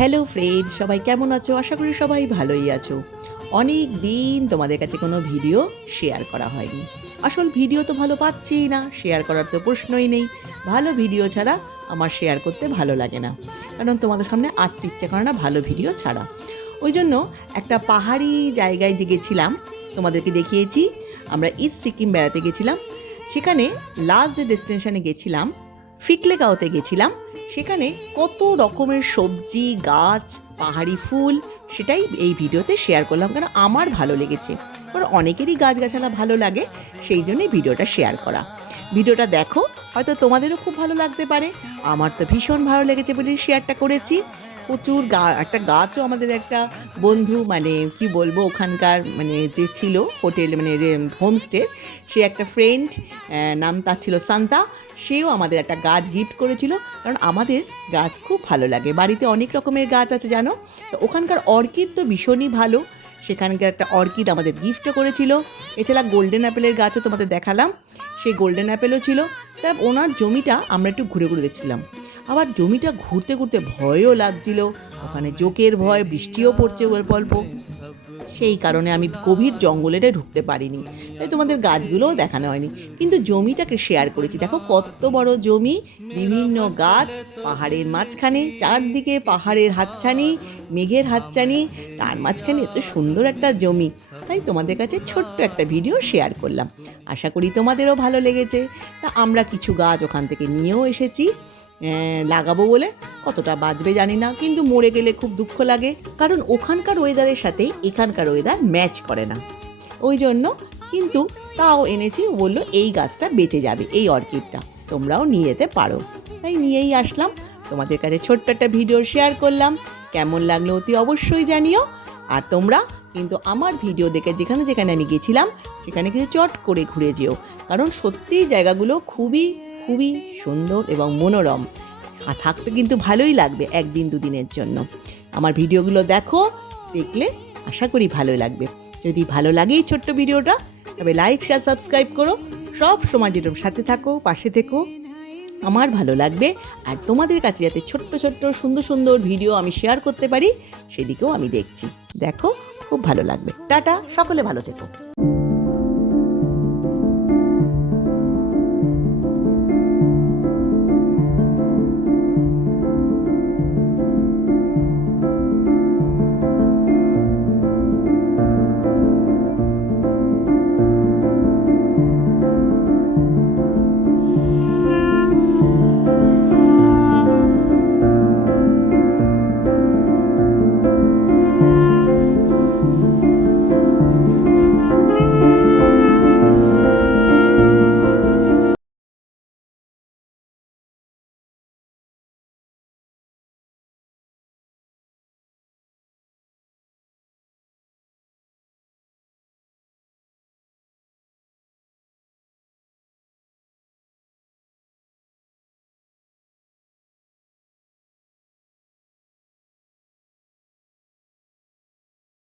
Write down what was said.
Hello friend, সবাই কেমন আছো? আশা করি সবাই ভালোই আছো। অনেক দিন তোমাদের কাছে কোনো ভিডিও শেয়ার করা হয়নি। আসল ভিডিও তো ভালো পাচ্ছিই না, শেয়ার করার তো প্রশ্নই নেই। ভালো ভিডিও ছাড়া আমার শেয়ার করতে ভালো লাগে না, কারণ তোমাদের সামনে আসতে ইচ্ছে করে না ভালো ভিডিও ছাড়া। ওই জন্য একটা পাহাড়ি জায়গায় যে গেছিলাম, তোমাদেরকে দেখিয়েছি। আমরা ইস্ট সিকিম বেড়াতে গেছিলাম। সেখানে লাস্ট যে ডেস্টিনেশনে গেছিলাম, ফিকলেগাঁওতে গেছিলাম। সেখানে কত রকমের সবজি, গাছ, পাহাড়ি ফুল, সেটাই এই ভিডিওতে শেয়ার করলাম, কারণ আমার ভালো লেগেছে। কারণ অনেকেরই গাছগাছালা ভালো লাগে, সেই জন্যই ভিডিওটা শেয়ার করা। ভিডিওটা দেখো, হয়তো তোমাদেরও খুব ভালো লাগতে পারে। আমার তো ভীষণ ভালো লেগেছে বলে শেয়ারটা করেছি। প্রচুর একটা গাছও আমাদের একটা বন্ধু, মানে কি বলবো, ওখানকার মানে যে ছিল হোটেল, মানে হোমস্টে, সে একটা ফ্রেন্ড, নাম তার ছিল সান্তা। সেও আমাদের একটা গাছ গিফট করেছিল, কারণ আমাদের গাছ খুব ভালো লাগে। বাড়িতে অনেক রকমের গাছ আছে জানো, তো ওখানকার অর্কিড তো ভীষণই ভালো। সেখানকার একটা অর্কিড আমাদের গিফটও করেছিল। এছাড়া গোল্ডেন অ্যাপেলের গাছও তোমাদের দেখালাম, সেই গোল্ডেন অ্যাপেলও ছিল। তা ওনার জমিটা আমরা একটু ঘুরে ঘুরে দেখছিলাম। আবার জমিটা ঘুরতে ঘুরতে ভয়ও লাগছিল, ওখানে জোকের ভয়, বৃষ্টিও পড়ছে অল্প অল্প। সেই কারণে আমি গভীর জঙ্গলেরে ঢুকতে পারিনি, তাই তোমাদের গাছগুলোও দেখানো হয়নি, কিন্তু জমিটাকে শেয়ার করেছি। দেখো কত বড় জমি, বিভিন্ন গাছ, পাহাড়ের মাঝখানে, চারদিকে পাহাড়ের হাতছানি, মেঘের হাতছানি, তার মাঝখানে এত সুন্দর একটা জমি। তাই তোমাদের কাছে ছোট্ট একটা ভিডিও শেয়ার করলাম। আশা করি তোমাদেরও ভালো লেগেছে। তা আমরা কিছু গাছ ওখান থেকে নিয়েও এসেছি লাগাবো বলে। কতটা বাঁচবে জানি না, কিন্তু মরে গেলে খুব দুঃখ লাগে, কারণ ওখানকার ওয়েদারের সাথে এখানকার ওয়েদার ম্যাচ করে না। ওই জন্য কিন্তু তাও এনেছি। ও বললো এই গাছটা বেঁচে যাবে, এই অর্কিডটা তোমরাও নিয়ে যেতে পারো। তাই নিয়েই আসলাম, তোমাদের কাছে ছোট্ট একটা ভিডিও শেয়ার করলাম। কেমন লাগলো অতি অবশ্যই জানিও। আর তোমরা কিন্তু আমার ভিডিও দেখে যেখানে যেখানে আমি গেছিলাম সেখানে কিন্তু চট করে ঘুরে যেও, কারণ সত্যিই জায়গাগুলো খুবই খুবই সুন্দর এবং মনোরম। থাকতে কিন্তু ভালোই লাগবে একদিন দুদিনের জন্য। আমার ভিডিওগুলো দেখো, দেখলে আশা করি ভালো লাগবে। যদি ভালো লাগে এই ছোট্ট ভিডিওটা, তবে লাইক, শেয়ার, সাবস্ক্রাইব করো। সব সময় যেরকম সাথে থাকো, পাশে থেকো, আমার ভালো লাগবে। আর তোমাদের কাছে যাতে ছোট্ট ছোট্ট সুন্দর সুন্দর ভিডিও আমি শেয়ার করতে পারি, সেদিকেও আমি দেখছি। দেখো, খুব ভালো লাগবে। টাটা, সকলে ভালো থেকো।